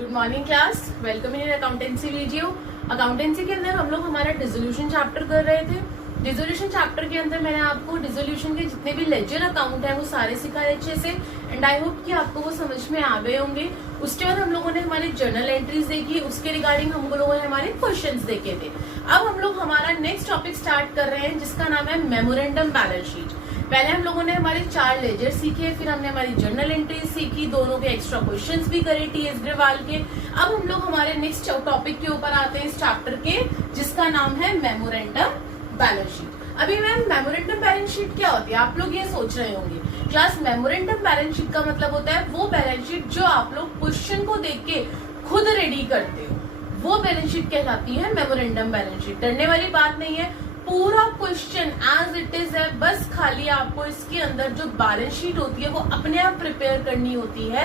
Good morning class, welcome in accountancy video. Accountancy के अंदर हम लोग हमारा डिसोल्यूशन चैप्टर कर रहे थे। डिसोल्यूशन चैप्टर के अंदर मैंने आपको डिसोल्यूशन के जितने भी लेजर अकाउंट है वो सारे सिखाए अच्छे से, एंड आई होप कि आपको वो समझ में आ गए होंगे। उसके बाद हम लोगों ने हमारे जर्नल एंट्रीज देखी, उसके रिगार्डिंग हम लोगों ने हमारे क्वेश्चंस देखे थे। अब हम लोग हमारा नेक्स्ट टॉपिक स्टार्ट कर रहे हैं जिसका नाम है मेमोरेंडम बैलेंस शीट। पहले हम लोगों ने हमारे 4 लेजर सीखे, फिर हमने हमारी जर्नल एंट्रीज सीखी, दोनों के एक्स्ट्रा क्वेश्चंस भी करे टीएस ग्रेवाल के। अब हम लोग हमारे नेक्स्ट टॉपिक के ऊपर आते हैं इस चैप्टर के, जिसका नाम है मेमोरेंडम बैलेंस शीट। अभी मैम मेमोरेंडम बैलेंस शीट क्या होती है, आप लोग ये सोच रहे होंगे। क्लास मेमोरेंडम बैलेंस शीट का मतलब होता है वो बैलेंस शीट जो आप लोग क्वेश्चन को देख के खुद रेडी करते हो, वो बैलेंस शीट कहलाती है मेमोरेंडम बैलेंस शीट। डरने वाली बात नहीं है, पूरा क्वेश्चन एज इट इज है, बस खाली आपको इसके अंदर जो बैलेंस शीट होती है वो अपने आप प्रिपेयर करनी होती है,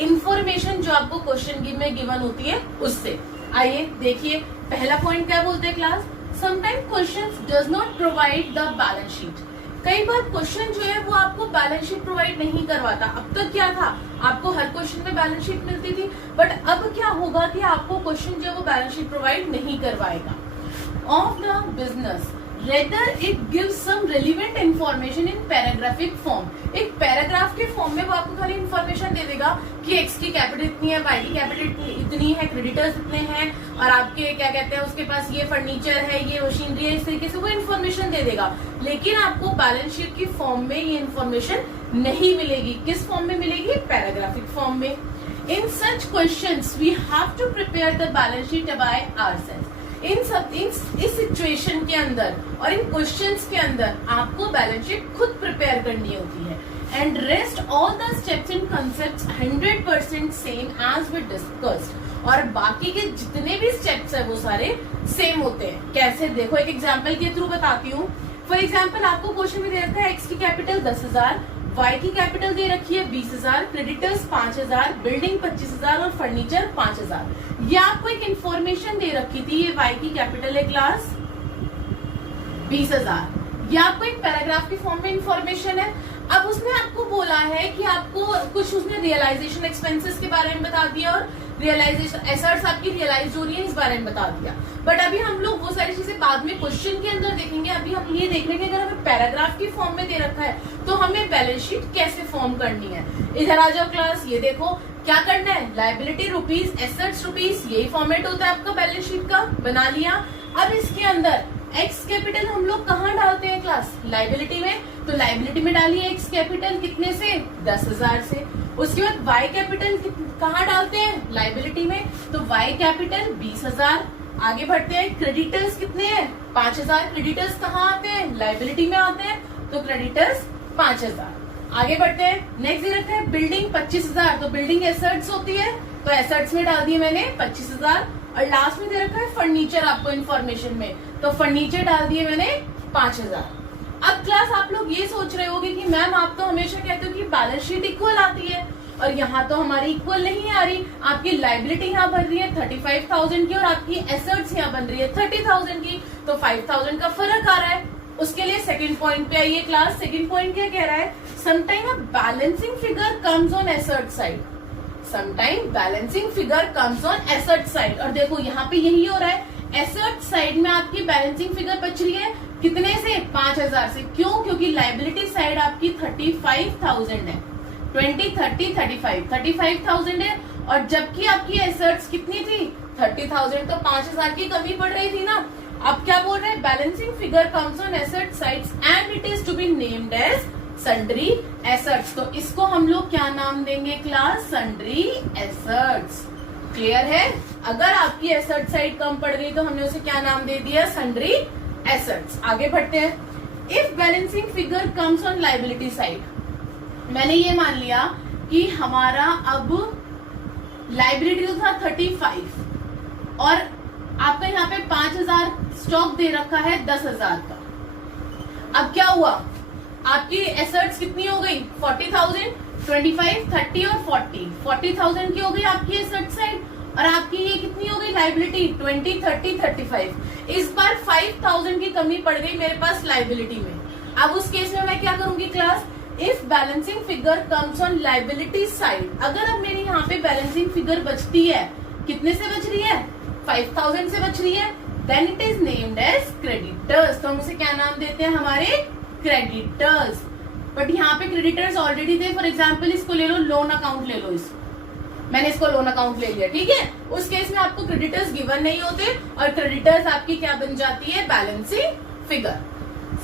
इंफॉर्मेशन जो आपको क्वेश्चन में गिवन होती है उससे। आइए देखिए, पहला पॉइंट क्या बोलते हैं class, sometime questions does not provide the balance sheet. कई बार क्वेश्चन जो है वो आपको बैलेंस शीट प्रोवाइड नहीं करवाता। अब तक क्या था, आपको हर क्वेश्चन में बैलेंस शीट मिलती थी, बट अब क्या होगा कि आपको क्वेश्चन जो है वो बैलेंस शीट प्रोवाइड नहीं करवाएगा। Of the business, rather it gives some relevant information in paragraphic form। एक पैराग्राफ के फॉर्म में वो आपको खाली इंफॉर्मेशन दे देगा कि एक्स की कैपिटल इतनी है, वाई की कैपिटल इतनी है, क्रेडिटर्स इतने हैं, और आपके क्या कहते हैं उसके पास ये फर्नीचर है, ये मशीनरी है, इस तरीके से वो इन्फॉर्मेशन दे देगा। लेकिन आपको बैलेंस शीट की फॉर्म में ये इन्फॉर्मेशन नहीं मिलेगी। किस फॉर्म में मिलेगी, पैराग्राफिक फॉर्म में। In such questions we have to prepare the balance sheet by ourself. इस सिचुएशन के अंदर और इन क्वेश्चंस के अंदर आपको बैलेंस शीट खुद प्रिपेयर करनी होती है, and rest all the steps in concepts 100% same as we discussed. और बाकी के जितने भी स्टेप्स है वो सारे सेम होते हैं। कैसे, देखो एक एग्जांपल के थ्रू बताती हूँ। फॉर एग्जांपल आपको क्वेश्चन में दे रखा है एक्स की कैपिटल 10,000, वाई की कैपिटल दे रखी है 20,000, क्रेडिटर्स 5,000, बिल्डिंग 25,000 और फर्नीचर 5,000। ये आपको एक इंफॉर्मेशन दे रखी थी, ये वाई की कैपिटल है क्लास 20,000। ये आपको एक पैराग्राफ की फॉर्म में इंफॉर्मेशन है। अब उसने आपको बोला है कि आपको कुछ, उसने रियलाइजेशन एक्सपेंसेस के बारे में बता दिया और रियलाइजेशन एसेट्स आपकी रियलाइज हो रही है इस बारे में बता दिया। बट अभी हम लोग वो सारी चीजें बाद में क्वेश्चन के अंदर देखेंगे। अभी हम ये देख रहे हैं कि अगर हमें पैराग्राफ की फॉर्म में दे रखा है तो हमें बैलेंस शीट कैसे फॉर्म करनी है। इधर आ जाओ क्लास, ये देखो क्या करना है, लायबिलिटी रुपीज, एसेट्स रुपीज, यही फॉर्मेट होता है आपका बैलेंस शीट का। बना लिया। अब इसके अंदर एक्स कैपिटल हम लोग कहाँ डालते हैं क्लास, लायबिलिटी में। तो लायबिलिटी में डालिए एक्स कैपिटल कितने से, 10,000 से। उसके बाद वाई कैपिटल कहाँ डालते हैं, लायबिलिटी में, तो वाई कैपिटल 20,000। आगे बढ़ते हैं, क्रेडिटर्स कितने हैं, 5,000। क्रेडिटर्स कहाँ आते हैं, लायबिलिटी में आते हैं, तो क्रेडिटर्स 5,000। आगे बढ़ते हैं, नेक्स्ट दे रखा है बिल्डिंग 25,000, तो बिल्डिंग एसेट्स होती है, तो एसेट्स में डाल दिए मैंने 25,000। और लास्ट में दे रखा है फर्नीचर आपको इन्फॉर्मेशन में, तो फर्नीचर डाल दिए मैंने 5,000। अब क्लास आप लोग ये सोच रहे होगे कि मैम आप तो हमेशा कहते हो कि बैलेंस शीट इक्वल आती है, और यहाँ तो हमारी इक्वल नहीं आ रही। आपकी लायबिलिटी यहाँ बन रही है 35,000 की और आपकी एसेट्स यहाँ बन रही है 30,000 की, तो 5,000 का फर्क आ रहा है। उसके लिए सेकंड पॉइंट पे आइए क्लास। सेकंड पॉइंट क्या कह रहा है, sometime a balancing figure comes on asset side. Sometime balancing figure comes on asset side. और देखो यहाँ पे यही हो रहा है, एसेट साइड में आपकी बैलेंसिंग फिगर बच रही है कितने से, 5,000 से। क्यों, क्योंकि लायबिलिटी साइड आपकी 35,000 है। 20, 30, 35,000 है, और जबकि आपकी एसेट्स कितनी थी, 30,000, तो 5,000 की कमी पड़ रही थी ना। अब क्या बोल रहे हैं, balancing figure comes on asset sides and it is to be named as sundry assets. तो इसको हम लोग क्या नाम देंगे क्लास, सन्ड्री एसेट्स। क्लियर है, अगर आपकी एसेट साइड कम पड़ गई तो हमने उसे क्या नाम दे दिया, सन्ड्री एसेट्स। आगे बढ़ते हैं, if balancing figure comes on liability side, मैंने ये मान लिया कि हमारा अब लायबिलिटी तो था 35 और आपका यहाँ पे 5,000 स्टॉक दे रखा है 10,000 का। अब क्या हुआ, आपकी एसेट्स कितनी हो गई, 40,000, 25, 30 और 40,000 की हो गई आपकी एसेट साइड, और आपकी ये कितनी हो गई लायबिलिटी, 20, 30, 35। इस बार 5,000 की कमी पड़ गई मेरे पास लायबिलिटी में। अब उस केस में मैं क्या करूंगी class, if balancing figure comes on liability side, अगर अब मेरी यहाँ पे बैलेंसिंग फिगर बचती है, कितने से बच रही है, 5000 से बच रही है, then it is named as creditors. तो हम उसे क्या नाम देते हैं, हमारे क्रेडिटर्स। बट यहाँ पे क्रेडिटर्स ऑलरेडी थे, फॉर एग्जाम्पल इसको ले लो, लोन अकाउंट ले लो, इसको मैंने इसको लोन अकाउंट ले लिया, ठीक है। उस केस में आपको क्रेडिटर्स गिवन नहीं होते और क्रेडिटर्स आपकी क्या बन जाती है, बैलेंसिंग फिगर।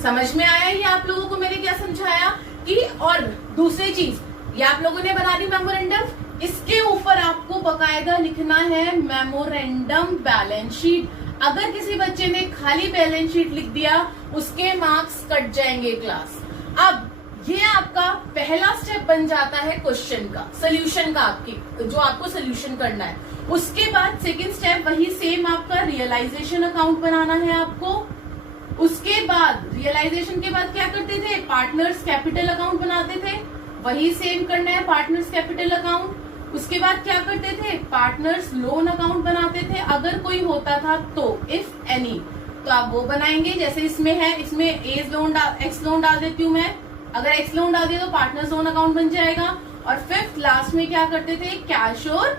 समझ में आया ये आप लोगों को मैंने क्या समझाया कि, और दूसरी चीज ये आप लोगों ने बना दी मेमोरेंडम, इसके ऊपर आपको बकायदा लिखना है मेमोरेंडम बैलेंस शीट। अगर किसी बच्चे ने खाली बैलेंस शीट लिख दिया उसके मार्क्स कट जाएंगे क्लास। अब ये आपका पहला स्टेप बन जाता है क्वेश्चन का, सोल्यूशन का, आपकी जो आपको सोल्यूशन करना है। उसके बाद सेकंड स्टेप वही सेम आपका रियलाइजेशन अकाउंट बनाना है आपको। उसके बाद रियलाइजेशन के बाद क्या करते थे, पार्टनर्स कैपिटल अकाउंट बनाते थे, वही सेम करना है पार्टनर्स कैपिटल अकाउंट। उसके बाद क्या करते थे, पार्टनर्स लोन अकाउंट बनाते थे, अगर कोई होता था तो, इफ एनी, तो आप वो बनाएंगे। जैसे इसमें है, इसमें एक्स लोन डाल देती हूँ मैं, अगर एक्स लोन डाल दिया तो पार्टनर्स लोन अकाउंट बन जाएगा। और फिफ्थ लास्ट में क्या करते थे, कैश और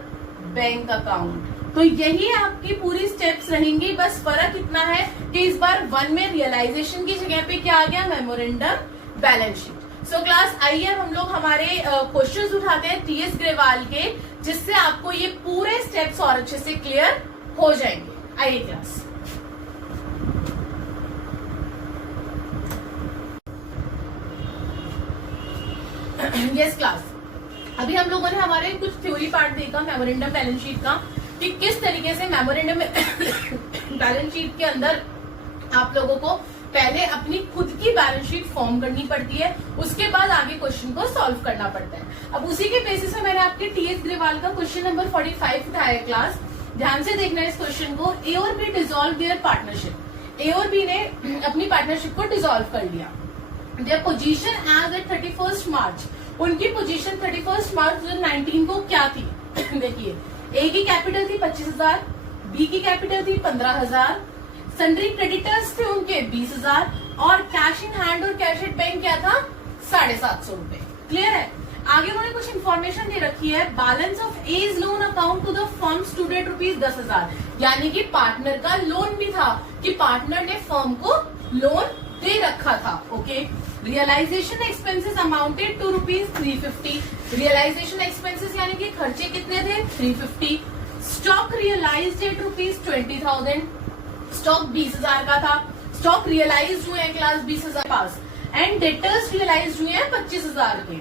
बैंक अकाउंट। तो यही आपकी पूरी स्टेप्स रहेंगी, बस फर्क इतना है कि इस बार वन में रियलाइजेशन की जगह पे क्या आ गया, memorandum balance sheet. So class आइए अब हम लोग हमारे क्वेश्चंस उठाते हैं टीएस ग्रेवाल के, जिससे आपको ये पूरे स्टेप्स और अच्छे से क्लियर हो जाएंगे। आइए क्लास। यस क्लास, अभी हम लोगों ने हमारे कुछ थ्योरी पार्ट देखा मेमोरेंडम बैलेंस शीट का, कि किस तरीके से मेमोरेंडम बैलेंस शीट के अंदर आप लोगों को पहले अपनी खुद की बैलेंस शीट फॉर्म करनी पड़ती है, उसके बाद आगे क्वेश्चन को सॉल्व करना पड़ता है। अब उसी के बेसिस पे मैंने आपके टीएस ग्रेवाल का क्वेश्चन नंबर 45 उठाया क्लास। ध्यान से देखना है इस क्वेश्चन को। ए और बी डिसॉल्व देयर पार्टनरशिप, ए और बी ने अपनी पार्टनरशिप को डिसॉल्व कर लिया। देयर पोजीशन एज एट 31 मार्च, उनकी पोजीशन 31 मार्च 2019 को क्या थी देखिए, ए की कैपिटल थी 25,000, बी की कैपिटल थी 15,000, सन्ड्री क्रेडिटर्स थे उनके 20,000 और कैश इन हैंड और कैश एट बैंक क्या था, 750 रुपए। क्लियर है। आगे उन्होंने कुछ इन्फॉर्मेशन दे रखी है, balance of as loan account to the firm student ₹10,000, यानी कि पार्टनर का लोन भी था, कि पार्टनर ने फर्म को लोन दे रखा था। Okay. Realisation expenses amounted to ₹350, realisation expenses यानी कि खर्चे कितने थे, 350। स्टॉक रियलाइज्ड एट ₹20,000, स्टॉक 20,000 का था, स्टॉक रियलाइज हुए हैं क्लास 20,000 पास, एंड डेटर्स रियलाइज हुए हैं 25,000 के।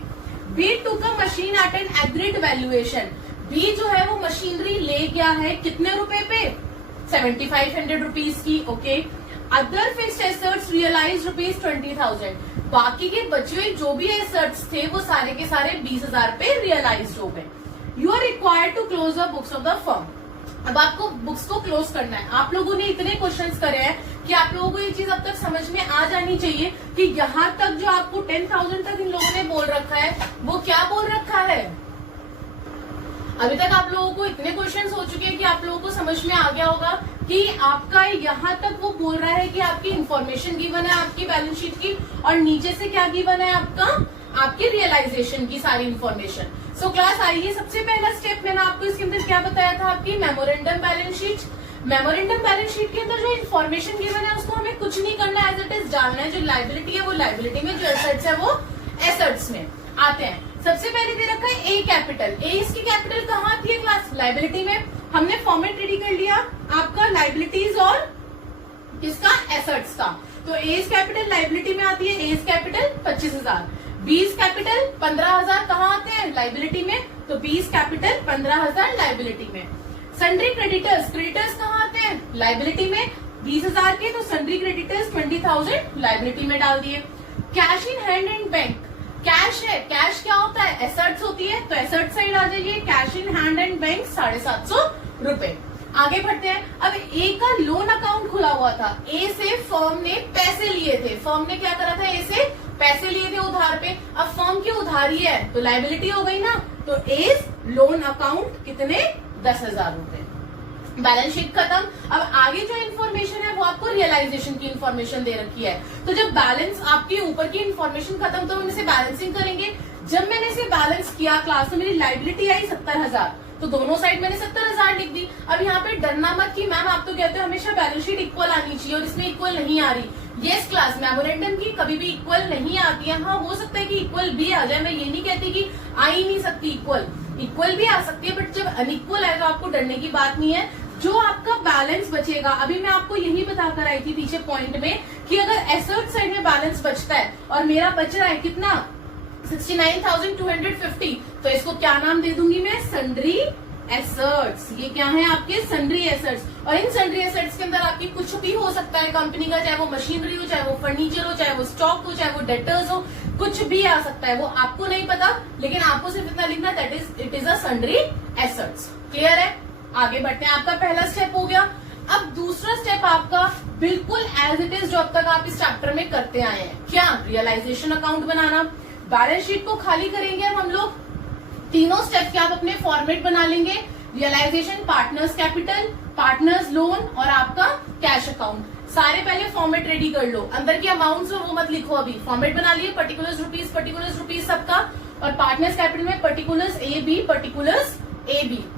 B took a machine at an agreed valuation, B जो है वो मशीनरी ले गया है कितने रुपए पे, 7,500 रुपीज की। Okay. Other fixed assets realise ₹20,000, बाकी के बचे हुए जो भी एसेट्स थे वो सारे के सारे 20,000 पे रियलाइज हो गए। You are required to close the books of the firm, अब आपको बुक्स को क्लोज करना है। आप लोगों ने इतने क्वेश्चंस करे हैं कि आप लोगों को ये चीज अब तक समझ में आ जानी चाहिए कि यहाँ तक जो आपको 10,000 तक इन लोगों ने बोल रखा है वो क्या बोल रखा है। अभी तक आप लोगों को इतने क्वेश्चंस हो चुके हैं कि आप लोगों को समझ में आ गया होगा कि आपका यहाँ तक वो बोल रहा है कि आपकी इंफॉर्मेशन गिवन है आपकी बैलेंस शीट की, और नीचे से क्या गिवन है आपका, आपकी रियलाइजेशन की सारी इंफॉर्मेशन। सो क्लास आइए, सबसे पहला स्टेप मैंने आपको इसके अंदर क्या बताया था, आपकी memorandum balance sheet. Memorandum balance sheet के अंदर जो इन्फॉर्मेशन गिवन है उसको हमें कुछ नहीं करना है, एज इट इज डालना है। जो लाइबिलिटी है वो लाइबिलिटी में, जो एसेट्स है वो एसेट्स में आते हैं। सबसे पहले दे रखा है ए कैपिटल, ए इसकी कैपिटल कहाँ आती है क्लास, लाइबिलिटी में। हमने फॉर्मेट रेडी कर लिया आपका लाइबिलिटीज और किसका, एसेट्स का। तो एज कैपिटल लाइबिलिटी में आती है, एज कैपिटल 25,000, बीस कैपिटल 15,000 कहाँ आते हैं, लाइबिलिटी में, तो बीस कैपिटल 15,000 लाइबिलिटी में। सन्ड्री क्रेडिटर्स, क्रेडिटर्स कहाँ आते हैं, लाइबिलिटी में, 20,000 के, तो सन्ड्री क्रेडिटर्स 20,000 लाइबिलिटी में डाल दिए। Cash in hand and bank, cash है, कैश क्या होता है, एसेट्स होती है, तो एसेट साइड आ जाइए, cash in hand and bank 750 रुपए। आगे बढ़ते हैं। अब ए का लोन अकाउंट खुला हुआ था, ए से फर्म ने पैसे लिए थे, फर्म ने क्या करा था, ए से पैसे लिए थे उधार पे। अब फर्म की उधारी है तो लाइबिलिटी हो गई ना, तो एज लोन अकाउंट कितने, 10,000 रुपए। बैलेंस शीट खत्म। अब आगे जो इन्फॉर्मेशन है वो आपको रियलाइजेशन की इन्फॉर्मेशन दे रखी है। तो जब बैलेंस आपकी ऊपर की इन्फॉर्मेशन खत्म तो हम इसे बैलेंसिंग करेंगे। जब मैंने इसे बैलेंस किया क्लास में, मेरी लाइबिलिटी आई 70,000, तो दोनों साइड मैंने 70,000 लिख दी। अब यहाँ पे डरना मत कि मैम आप तो कहते हो हमेशा बैलेंस शीट इक्वल आनी चाहिए और इसमें इक्वल नहीं आ रही। यस क्लास, मेमोरेंडम की कभी भी इक्वल नहीं आती है। हाँ, हो सकता है कि इक्वल भी आ जाए, मैं ये नहीं कहती कि आ ही नहीं सकती इक्वल भी आ सकती है, बट जब अनइक्वल है तो आपको डरने की बात नहीं है। जो आपका बैलेंस बचेगा, अभी मैं आपको यही बता कर आई थी पीछे पॉइंट में कि अगर एसेट साइड में बैलेंस बचता है और मेरा बच रहा है कितना 69,250, तो इसको क्या नाम दे दूंगी मैं, सन्ड्री एसेट्स। ये क्या है आपके सन्ड्री एसेट्स। और इन सन्ड्री एसेट्स के अंदर आपकी कुछ भी हो सकता है कंपनी का, चाहे वो मशीनरी हो, चाहे वो फर्नीचर हो, चाहे वो स्टॉक हो, चाहे वो डेटर्स हो, कुछ भी आ सकता है। वो आपको नहीं पता, लेकिन आपको सिर्फ इतना लिखना, it is a sundry assets. Clear है? आगे बढ़ते हैं। आपका पहला स्टेप हो गया। अब दूसरा स्टेप आपका बिल्कुल एज इट इज जो अब तक आप इस चैप्टर में करते आए हैं, क्या, रियलाइजेशन अकाउंट बनाना। बैलेंस शीट को खाली करेंगे अब हम लोग। तीनों स्टेप के आप अपने फॉर्मेट बना लेंगे। Realisation, partners capital, partners loan और आपका कैश अकाउंट। सारे पहले फॉर्मेट रेडी कर लो। अंदर के अमाउंट्स वो मत लिखो, अभी फॉर्मेट बना लिए, पर्टिकुलर्स रुपीज सबका, और पार्टनर्स कैपिटल में पर्टिकुलर्स ए बी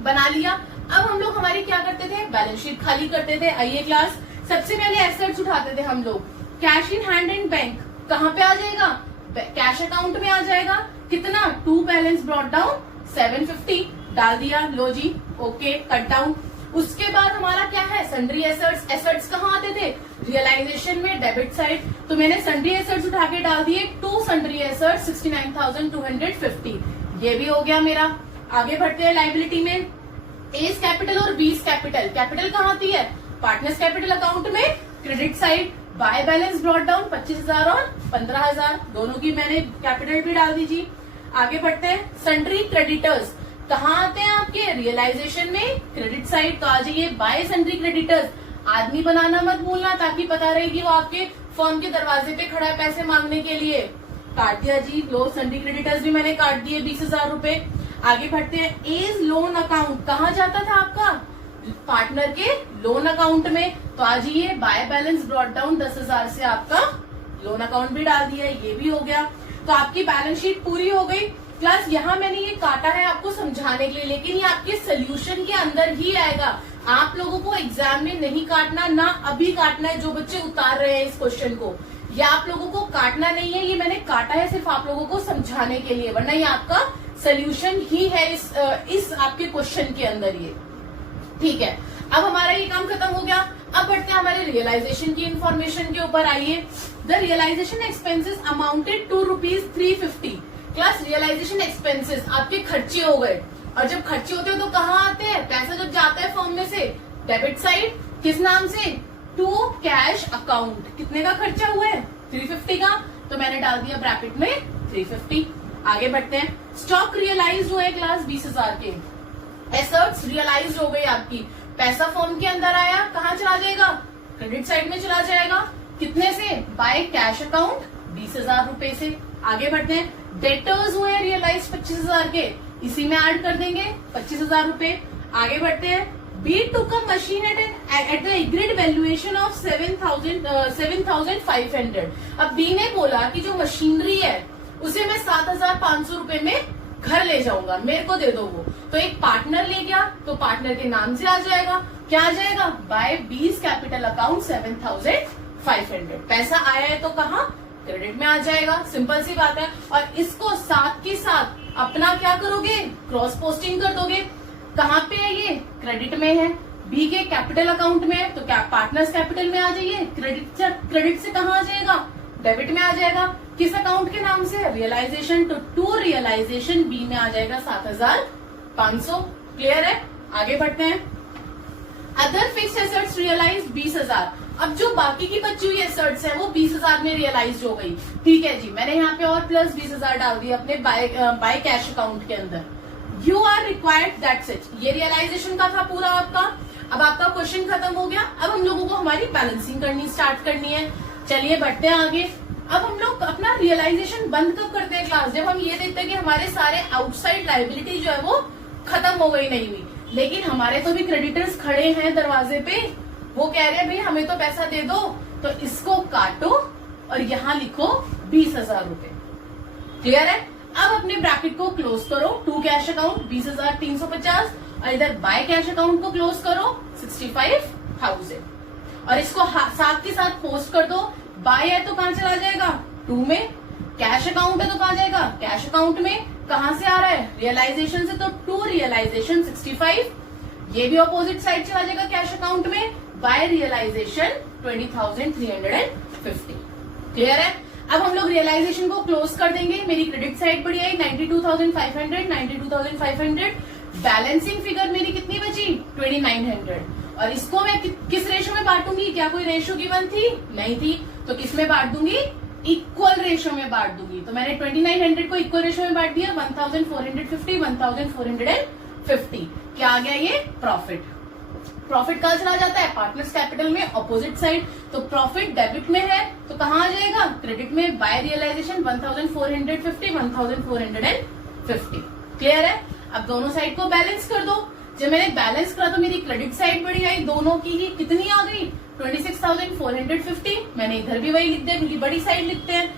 बना लिया। अब हम लोग हमारी क्या करते थे, बैलेंस शीट खाली करते थे। आइए क्लास, सबसे पहले एसेट्स उठाते थे हम लोग। Cash in hand and bank कहाँ पे आ जाएगा, कैश अकाउंट में आ जाएगा। कितना, टू बैलेंस ब्रॉट डाउन 750 डाल दिया, लो जी, ओके, कट डाउन। उसके बाद हमारा क्या है, सन्ड्री एसेट्स। एसेट्स कहाँ आते थे, रियलाइजेशन में डेबिट साइड, तो मैंने सन्ड्री एसेट्स उठा के डाल दिए, टू सन्ड्री एसेट्स 69,250। ये भी हो गया मेरा। आगे बढ़ते हैं लाइबिलिटी में। एज कैपिटल और बीस कैपिटल। कैपिटल कहाँ आती है, पार्टनर्स कैपिटल अकाउंट में, credit side, by balance brought down 25,000 और 15,000, दोनों की मैंने कैपिटल भी डाल दीजिए। आगे बढ़ते हैं। सन्ड्री क्रेडिटर्स कहाँ आते हैं आपके, रियलाइजेशन में, क्रेडिट साइड, तो आ जाइए बाय सन्ड्री क्रेडिटर्स। आदमी बनाना मत भूलना, ताकि पता रहेगी वो आपके फर्म के दरवाजे पे खड़ा है पैसे मांगने के लिए। काट दिया जी, लो सन्ड्री क्रेडिटर्स भी मैंने काट दिए 20,000 रुपए। आगे बढ़ते हैं। एज लोन अकाउंट कहाँ जाता था आपका, पार्टनर के लोन अकाउंट में, तो आ जाइए बाय बैलेंस ब्रॉट डाउन 10,000 से आपका लोन अकाउंट भी डाल दिया, ये भी हो गया। तो आपकी बैलेंस शीट पूरी हो गई। क्लास, यहाँ मैंने ये काटा है आपको समझाने के लिए, लेकिन ये आपके सोल्यूशन के अंदर ही आएगा। आप लोगों को एग्जाम में नहीं काटना, ना अभी काटना है जो बच्चे उतार रहे हैं इस क्वेश्चन को, ये आप लोगों को काटना नहीं है। ये मैंने काटा है सिर्फ आप लोगों को समझाने के लिए, वरना ये आपका सोल्यूशन ही है इस आपके क्वेश्चन के अंदर ये। ठीक है, अब हमारा ये काम खत्म हो गया। अब बढ़ते हैं हमारे रियलाइजेशन की इंफॉर्मेशन के ऊपर। आइए, the realisation expenses amounted to ₹350। Class, realisation expenses आपके खर्चे हो गए, और जब खर्चे होते हैं तो कहाँ आते हैं, पैसा जब जाता है फर्म में से, डेबिट साइड, किस नाम से, टू कैश अकाउंट। कितने का खर्चा हुआ है, 350 का, तो मैंने डाल दिया ब्रैकेट में 350। आगे बढ़ते हैं। स्टॉक रियलाइज हुए क्लास 20,000 के। एसेट्स रियलाइज हो गई आपकी, पैसा फर्म के अंदर आया, कहाँ चला जाएगा, क्रेडिट साइड में चला जाएगा। कितने से, बाय कैश अकाउंट 20,000 रुपए से। आगे बढ़ते हैं। डेटर्स हुए रियलाइज 25,000 के, इसी में ऐड कर देंगे 25,000 रुपए। आगे बढ़ते हैं। B took a machine at the agreed valuation of 7,500। अब बी ने बोला कि जो मशीनरी है उसे मैं 7,500 रुपए में घर ले जाऊंगा, मेरे को दे दो वो। तो एक पार्टनर ले गया, तो पार्टनर के नाम से आ जाएगा, क्या आ जाएगा, बाय बीस कैपिटल अकाउंट 7,500। पैसा आया है तो कहाँ, क्रेडिट में आ जाएगा, सिंपल सी बात है। और इसको साथ के साथ अपना क्या करोगे, क्रॉस पोस्टिंग कर दोगे। कहाँ पे है ये, क्रेडिट में है, बी के कैपिटल अकाउंट में है, तो क्या पार्टनर्स कैपिटल में आ जाइए। क्रेडिट से कहाँ आ जाएगा, डेबिट में आ जाएगा। किस अकाउंट के नाम से, रियलाइजेशन, तो टू रियलाइजेशन बी में आ जाएगा 7,500। क्लियर है, आगे बढ़ते हैं। Other fixed assets realise 20,000। अब जो बाकी की बची हुई एसेट्स है वो 20,000 में रियलाइज हो गई। ठीक है जी, मैंने यहाँ पे और प्लस 20,000 डाल दिया अपने बाय कैश अकाउंट के अंदर। You are required, that's it. ये रियलाइजेशन का था पूरा आपका। अब आपका क्वेश्चन खत्म हो गया। अब हम लोगों को हमारी बैलेंसिंग करनी स्टार्ट करनी है। चलिए बढ़ते हैं आगे। अब हम लोग अपना रियलाइजेशन बंद कब करते हैं क्लास, जब हम ये देखते हैं कि हमारे सारे आउटसाइड लाइबिलिटी जो है वो खत्म हो गई, नहीं हुई। लेकिन हमारे तो भी क्रेडिटर्स खड़े हैं दरवाजे पे, वो कह रहे हैं भाई हमें तो पैसा दे दो, तो इसको काटो और यहाँ लिखो 20,000 रुपए। क्लियर है? अब अपने ब्रैकेट को क्लोज करो, टू कैश अकाउंट 20,350 और इधर बाय कैश अकाउंट को क्लोज करो 65,000 और इसको साथ के साथ पोस्ट कर दो। बाय है तो कहां चला जाएगा? 2 में। कैश अकाउंट है तो कहां जाएगा? कैश अकाउंट में। कहां से आ रहा है? रियलाइजेशन से, तो टू रियलाइजेशन 65, ये भी अपोजिट साइड चला जाएगा कैश अकाउंट में। By realisation 20,350। क्लियर है? अब हम लोग रियलाइजेशन को क्लोज कर देंगे। मेरी क्रेडिट साइड बढ़ी आई 92,500, बैलेंसिंग फिगर मेरी कितनी बची? 2,900। और इसको मैं किस रेशो में बांटूंगी? क्या कोई रेशो गिवन थी? नहीं थी, तो किस में बांट दूंगी? इक्वल रेशो में बांट दूंगी। तो मैंने 2,900 को इक्वल रेशो में बांट दिया। 1,450, 1,450। क्या आ गया? ये प्रॉफिट। प्रॉफिट कहाँ चला जाता है? पार्टनर्स कैपिटल में, अपोजिट साइड। तो प्रॉफिट डेबिट में है तो कहाँ आ जाएगा? क्रेडिट में। By realisation 1,450, 1,450। क्लियर है? अब दोनों साइड को बैलेंस कर दो। जब मैंने बैलेंस करा तो मेरी क्रेडिट साइड बढ़ी आई, दोनों की ही कितनी आ गई? 26,450। मैंने इधर भी वही लिख दिया क्योंकि बड़ी साइड लिखते हैं।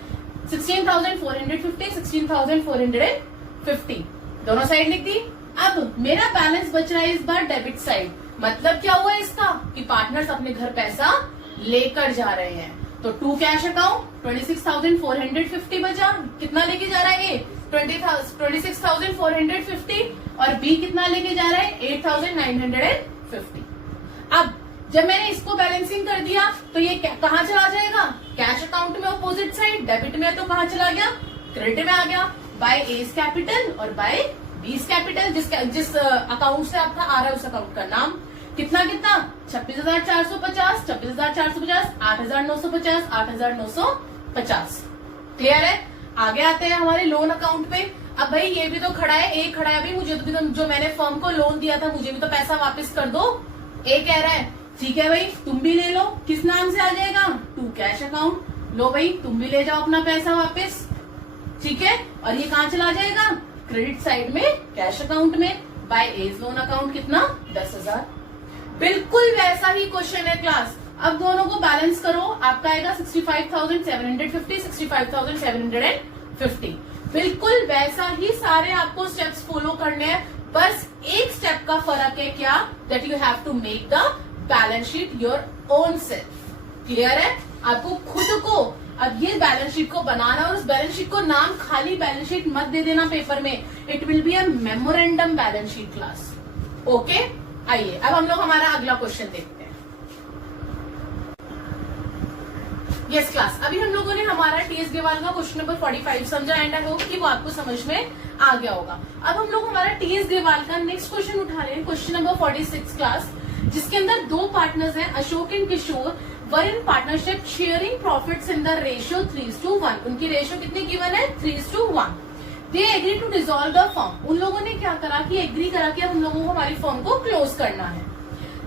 16,450, 16,450, दोनों साइड लिख दी। अब मेरा बैलेंस बच रहा है इस बार डेबिट साइड। मतलब क्या हुआ इसका? कि पार्टनर्स अपने घर पैसा लेकर जा रहे हैं। तो टू कैश अकाउंट 26,450 बचा। कितना लेके जा रहा है? ए 26,450 और बी कितना लेके जा रहा है? 8,950। अब जब मैंने इसको बैलेंसिंग कर दिया तो ये कहाँ चला जाएगा? कैश अकाउंट में, अपोजिट साइड। डेबिट में तो कहाँ चला गया? क्रेडिट में आ गया। बाय एज कैपिटल और बाय बीस कैपिटल, जिस अकाउंट से आपका आ रहा है उस अकाउंट का नाम। कितना कितना? 26,450, 26,450, 8,950, 8,950। क्लियर है? आगे आते हैं हमारे लोन अकाउंट पे। अब भाई ये भी तो खड़ा है, ए खड़ा है। अभी मुझे तो जो मैंने फर्म को लोन दिया था मुझे भी तो पैसा वापस कर दो। ए कह रहा है ठीक है भाई तुम भी ले लो। किस नाम से आ जाएगा? To cash account. लो भाई तुम भी ले जाओ अपना पैसा वापस। ठीक है? और ये कहाँ चला जाएगा? क्रेडिट साइड में, कैश अकाउंट में। बाय एज लोन अकाउंट कितना? 10,000। बिल्कुल वैसा ही क्वेश्चन है क्लास। अब दोनों को बैलेंस करो, आपका आएगा 65,750, 65,750। बिल्कुल वैसा ही सारे आपको स्टेप्स फॉलो करने हैं। बस एक स्टेप का फर्क है, क्या? That you have to make the balance sheet your own self. Clear है? आपको खुद को अब ये बैलेंस शीट को बनाना, और उस बैलेंस शीट को नाम खाली बैलेंस शीट मत दे देना पेपर में। It will be a memorandum balance sheet class. Okay, आइए अब हम लोग हमारा अगला क्वेश्चन देखते हैं। यस क्लास, अभी हम लोगों ने हमारा टीएस ग्रेवाल का क्वेश्चन नंबर 45 समझा एंड आई होप कि वो आपको समझ में आ गया होगा। अब हम लोग हमारा टीएस ग्रेवाल का नेक्स्ट क्वेश्चन उठा रहे हैं, क्वेश्चन नंबर 46 क्लास, जिसके अंदर दो पार्टनर्स हैं, Ashok and Kishore, were in partnership sharing profits in the ratio 3:1। उनकी रेशियो कितनी गिवन है? 3:1। They agree to dissolve the firm. उन लोगों ने क्या करा कि एग्री करा कि हम लोगों को हमारी फर्म को क्लोज करना है।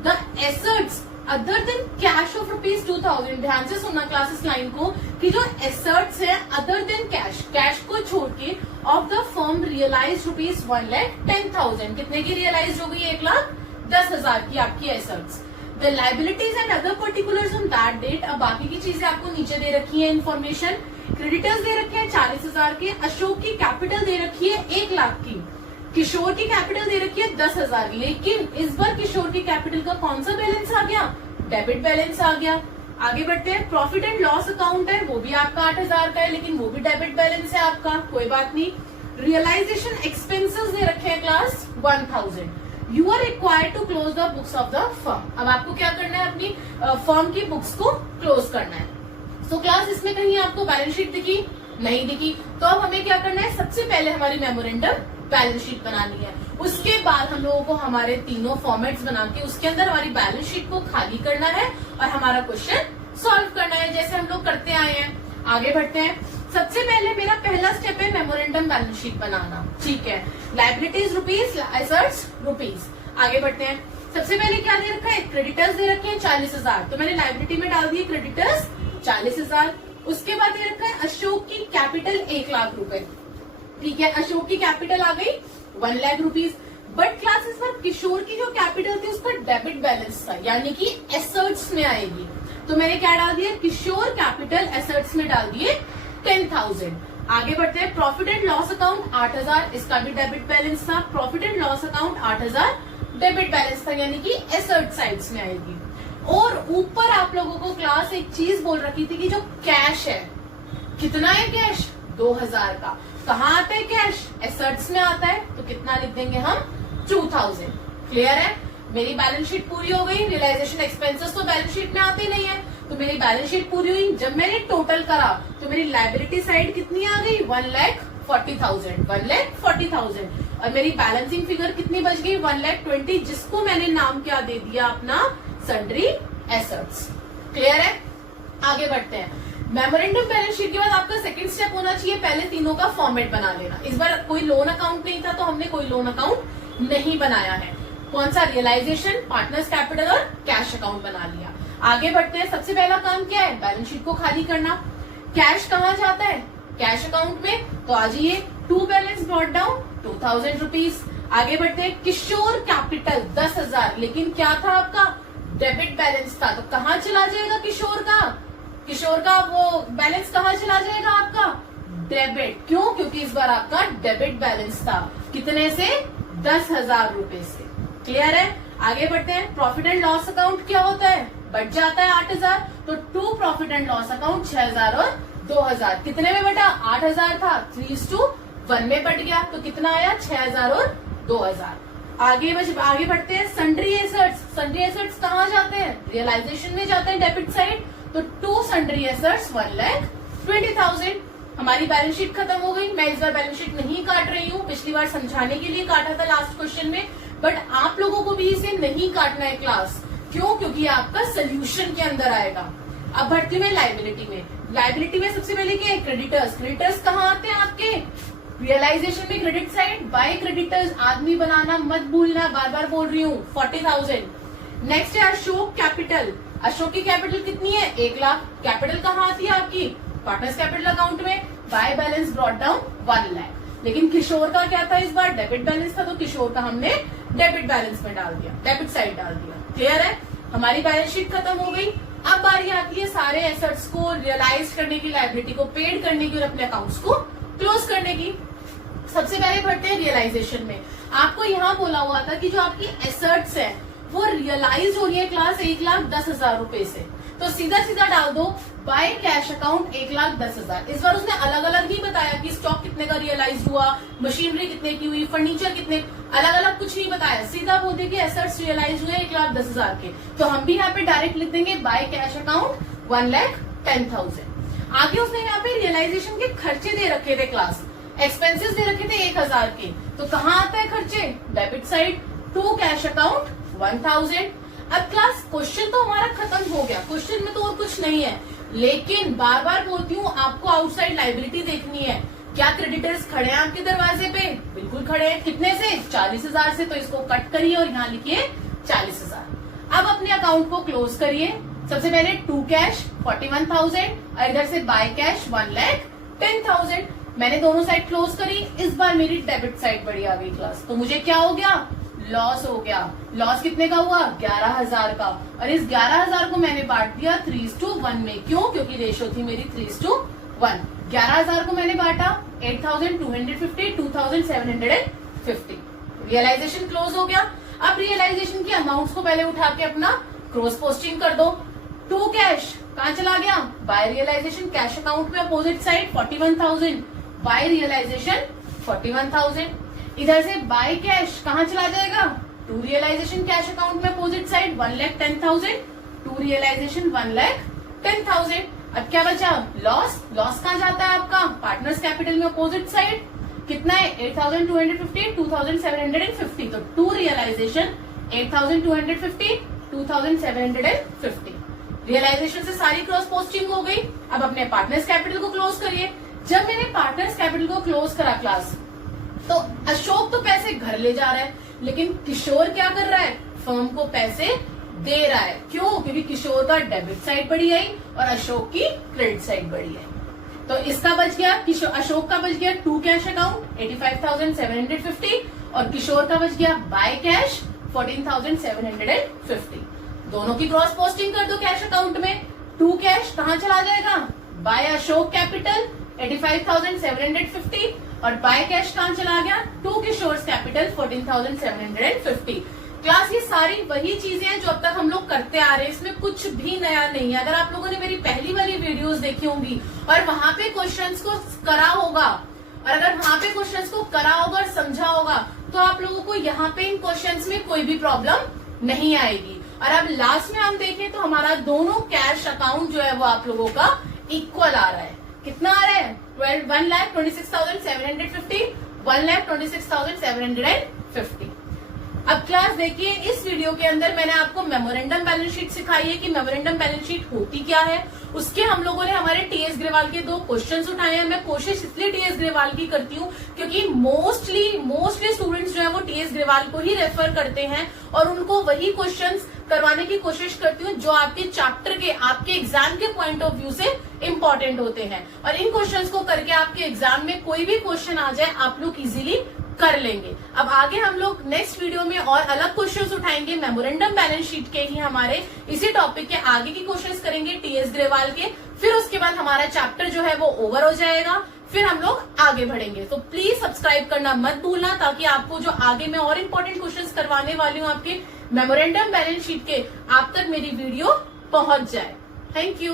The assets other than cash of ₹2,000। ध्यान से सुनना क्लास इस लाइन को, कि जो एसेट्स है अदर देन कैश, कैश को छोड़ के, ऑफ द फर्म रियलाइज ₹1,10,000। कितने की रियलाइज हो गई? 1,10,000 की आपकी assets. The liabilities and other particulars on that date. अब बाकी की चीजें आपको नीचे दे रखी है इन्फॉर्मेशन। क्रेडिटर्स दे रखे हैं 40,000 के, अशोक की कैपिटल दे रखी है 1,00,000 की, किशोर की कैपिटल दे रखी है 10,000। लेकिन इस बार किशोर की कैपिटल का कौन सा बैलेंस आ गया? डेबिट बैलेंस आ गया। आगे बढ़ते हैं, प्रॉफिट एंड लॉस अकाउंट है, वो भी आपका 8,000 का है, लेकिन वो भी डेबिट बैलेंस है आपका, कोई बात नहीं। रियलाइजेशन एक्सपेंसेस दे रखे हैं class 1,000। You are required to close the books of the firm. अब आपको क्या करना है? अपनी फर्म की बुक्स को क्लोज करना है। तो क्लास इसमें कहीं आपको बैलेंस शीट दिखी? नहीं दिखी। तो अब हमें क्या करना है? सबसे पहले हमारी मेमोरेंडम बैलेंस शीट बनानी है। उसके बाद हम लोगों को हमारे तीनों फॉर्मेट्स बना के उसके अंदर हमारी बैलेंस शीट को खाली करना है और हमारा क्वेश्चन सॉल्व करना है, जैसे हम लोग करते आए हैं। आगे बढ़ते हैं। सबसे पहले मेरा पहला स्टेप है मेमोरेंडम बैलेंस शीट बनाना। ठीक है, लाइबिलिटीज रुपीज, एसेट्स रुपीज। आगे बढ़ते हैं। सबसे पहले क्या दे रखा है? क्रेडिटर्स दे रखे हैं 40,000, तो मैंने लाइबिलिटी में डाल दिए क्रेडिटर्स 40,000। उसके बाद दे रखा है अशोक की कैपिटल 1,00,000 रुपए। ठीक है, अशोक की कैपिटल आ गई 1,00,000 रुपीज। बट क्लास इस बार किशोर की जो कैपिटल थी उसका डेबिट बैलेंस था, यानी कि एसेट्स में आएगी। तो मैंने क्या डाल दिया, किशोर कैपिटल एसेट्स में डाल दिए 10,000। आगे बढ़ते हैं, प्रॉफिट एंड लॉस अकाउंट 8,000, इसका भी डेबिट बैलेंस था। Profit and loss account 8,000 debit balance था, यानी कि एसेट साइड्स में आएगी। और ऊपर आप लोगों को क्लास एक चीज बोल रखी थी कि जो कैश है, कितना है कैश, 2,000 का। कहाँ आता है कैश, एसेट्स में आता है, तो कितना लिख देंगे हम, 2,000। क्लियर है, मेरी बैलेंस शीट पूरी हो गई। रियलाइजेशन एक्सपेंसेस तो बैलेंस शीट में आते नहीं है, तो मेरी बैलेंस शीट पूरी हुई। जब मैंने टोटल करा तो मेरी लायबिलिटी साइड कितनी आ गई, 1,40,000, 1,40,000। और मेरी बैलेंसिंग फिगर कितनी बच गई, 1,20,000, जिसको मैंने नाम क्या दे दिया अपना, सन्ड्री एसेट्स। क्लियर है, आगे बढ़ते हैं। मेमोरेंडम बैलेंस शीट के बाद आपका सेकंड स्टेप होना चाहिए, पहले तीनों का फॉर्मेट बना लेना। इस बार कोई लोन अकाउंट नहीं था, तो हमने कोई लोन अकाउंट नहीं बनाया है। कौन सा, रियलाइजेशन, पार्टनर्स कैपिटल और कैश अकाउंट बना लिया। आगे बढ़ते हैं, सबसे पहला काम क्या है, बैलेंस शीट को खाली करना। कैश कहाँ जाता है, कैश अकाउंट में, तो आ जाइए, to balance brought down 2,000 rupees. आगे बढ़ते हैं, किशोर कैपिटल 10,000, लेकिन क्या था आपका, डेबिट बैलेंस था, तो कहाँ चला जाएगा किशोर का वो बैलेंस कहाँ चला जाएगा आपका, डेबिट। क्यों, क्योंकि इस बार आपका डेबिट बैलेंस था, कितने से, 10,000 रुपए से। क्लियर है, आगे बढ़ते हैं। प्रॉफिट एंड लॉस अकाउंट क्या होता है, बट जाता है 8,000, तो to profit and loss account 6,000 और 2,000। कितने में बटा, 8,000 था, 3:1 में बट गया, तो कितना आया, 6,000 और 2,000। आगे बढ़ते हैं, सन्ड्री एसेट्स कहाँ जाते हैं, रियलाइजेशन में जाते हैं, डेबिट साइड, तो टू सन्ड्री एसेट्स 1,20,000। हमारी बैलेंस शीट खत्म हो गई। मैं इस बार बैलेंस शीट नहीं काट रही हूँ, पिछली बार समझाने के लिए काटा था लास्ट क्वेश्चन में, बट आप लोगों को भी इसे नहीं काटना है क्लास। क्यों, क्योंकि आपका सोल्यूशन के अंदर आएगा। अब बढ़ती मैं लाइबिलिटी में सबसे पहले क्या है, क्रेडिटर्स कहाँ आते हैं आपके, रियलाइजेशन में क्रेडिट साइड, बाय क्रेडिटर्स, आदमी बनाना मत भूलना, बार बार बोल रही हूँ, 40,000। नेक्स्ट है अशोक कैपिटल की कैपिटल कितनी है, 1,00,000। कैपिटल कहाँ आती है आपकी, पार्टनर्स कैपिटल अकाउंट में, बाय बैलेंस ब्रॉट डाउन 1,00,000। लेकिन किशोर का क्या था, इस बार डेबिट बैलेंस था, तो किशोर का हमने डेबिट बैलेंस में डाल दिया, डेबिट साइड डाल दिया। क्लियर है, हमारी बैलेंस शीट खत्म हो गई। अब बारी आती है सारे एसेट्स को रियलाइज करने की, लायबिलिटी को पेड करने की और अपने अकाउंट्स को क्लोज करने की। सबसे पहले बढ़ते हैं रियलाइजेशन में। आपको यहाँ बोला हुआ था कि जो आपकी एसेट्स है वो रियलाइज हो रही है क्लास 1,10,000 रुपए से, तो सीधा डाल दो बाय कैश अकाउंट 1,10,000। इस बार उसने अलग अलग नहीं बताया कि स्टॉक कितने का रियलाइज हुआ, मशीनरी कितने की हुई, फर्नीचर कितने, अलग अलग कुछ नहीं बताया, सीधा बोलते कि एसेट्स रियलाइज हुए 1,10,000 के। तो हम भी यहाँ पे डायरेक्ट लिख देंगे बाय कैश अकाउंट 1,10,000। आगे उसने यहाँ पे रियलाइजेशन के खर्चे दे रखे थे, क्लास एक्सपेंसेस दे रखे थे 1,000 के, तो कहाँ आता है खर्चे, debit side, to cash account 1,000। अब क्लास क्वेश्चन तो हमारा खत्म हो गया, क्वेश्चन में तो और कुछ नहीं है, लेकिन बार बार बोलती हूँ आपको आउटसाइड लायबिलिटी देखनी है। क्या क्रेडिटर्स खड़े हैं आपके दरवाजे पे, बिल्कुल खड़े हैं, कितने से, 40,000 से, तो इसको कट करिए और यहाँ लिखिए 40,000। अब अपने अकाउंट को क्लोज करिए। सबसे पहले टू कैश 41,000 और इधर से बाय कैश 1,10,000। मैंने दोनों साइड क्लोज करी। इस बार मेरी डेबिट साइड बढ़ी आ गई क्लास, तो मुझे क्या हो गया, लॉस हो गया। लॉस कितने का हुआ, 11,000 का, और इस 11,000 को मैंने बांट दिया 3:1 में। क्यों, क्योंकि रेशियो थी मेरी 3:1। 11,000 को मैंने बांटा 8,250, 2,750। रियलाइजेशन क्लोज हो गया। अब रियलाइजेशन की अमाउंट्स को पहले उठा के अपना क्रॉस पोस्टिंग कर दो। टू कैश कहाँ चला गया, बाय रियलाइजेशन कैश अकाउंट में अपोजिट साइड 41,000, बाय रियलाइजेशन 41,000। इधर से बाय कैश कहाँ चला जाएगा, टू रियलाइजेशन कैश अकाउंट में अपोजिट साइड 1,10,000, टू रियलाइजेशन 1,10,000। अब क्या बचा, लॉस कहाँ जाता है आपका, पार्टनर्स कैपिटल में अपोजिट साइड, कितना है 8,250, 2,750, तो टू रियलाइजेशन 8,250, 2,750। रियलाइजेशन से सारी क्रॉस पोस्टिंग हो गई। अब अपने पार्टनर्स कैपिटल को क्लोज करिए। जब मैंने पार्टनर्स कैपिटल को क्लोज करा क्लास, तो अशोक तो पैसे घर ले जा रहा है, लेकिन किशोर क्या कर रहा है, फर्म को पैसे दे रहा है। क्यों, क्योंकि किशोर का डेबिट साइड बढ़ी आई और अशोक की क्रेडिट साइड बढ़ी आई। तो इसका बच गया, अशोक का बच गया टू कैश अकाउंट 85,750 और किशोर का बच गया बाय कैश 14,750। दोनों की क्रॉस पोस्टिंग कर दो कैश अकाउंट में। टू कैश कहां चला जाएगा, बाय अशोक कैपिटल 85,750 और बाय कैश कहां चला गया, टू किशोर कैपिटल 14,750। क्लास ये सारी वही चीजें हैं जो अब तक हम लोग करते आ रहे हैं, इसमें कुछ भी नया नहीं है। अगर आप लोगों ने मेरी पहली वाली वीडियोस देखी होंगी और वहां पे क्वेश्चंस को करा होगा, और अगर वहां पे क्वेश्चंस को करा होगा और समझा होगा, तो आप लोगों को यहाँ पे इन क्वेश्चंस में कोई भी प्रॉब्लम नहीं आएगी। और अब लास्ट में हम देखें तो हमारा दोनों कैश अकाउंट जो है वो आप लोगों का इक्वल आ रहा है। कितना आ रहा है, 1,26,750, 1,26,750। अब क्लास देखिए, इस वीडियो के अंदर मैंने आपको मेमोरेंडम बैलेंस शीट सिखाई है कि मेमोरेंडम बैलेंस शीट होती क्या है। उसके हम लोगों ने हमारे टीएस ग्रेवाल के 2 क्वेश्चंस उठाए हैं। मैं कोशिश इसलिए टीएस ग्रेवाल की करती हूँ क्योंकि मोस्टली स्टूडेंट्स जो है वो टीएस ग्रेवाल को ही रेफर करते हैं और उनको वही क्वेश्चंस करवाने की कोशिश करती हूँ जो आपके चैप्टर के, आपके एग्जाम के पॉइंट ऑफ व्यू से इंपॉर्टेंट होते हैं। और इन क्वेश्चंस को करके आपके एग्जाम में कोई भी क्वेश्चन आ जाए आप लोग इजीली कर लेंगे। अब आगे हम लोग नेक्स्ट वीडियो में और अलग क्वेश्चंस उठाएंगे मेमोरेंडम बैलेंस शीट के ही, हमारे इसी टॉपिक के आगे की क्वेश्चंस करेंगे टीएस ग्रेवाल के। फिर उसके बाद हमारा चैप्टर जो है वो ओवर हो जाएगा, फिर हम लोग आगे बढ़ेंगे। तो प्लीज सब्सक्राइब करना मत भूलना ताकि आपको जो आगे मैं और इम्पोर्टेंट क्वेश्चंस करवाने वाली हूँ आपके मेमोरेंडम बैलेंस शीट के, आप तक मेरी वीडियो पहुंच जाए। Thank you.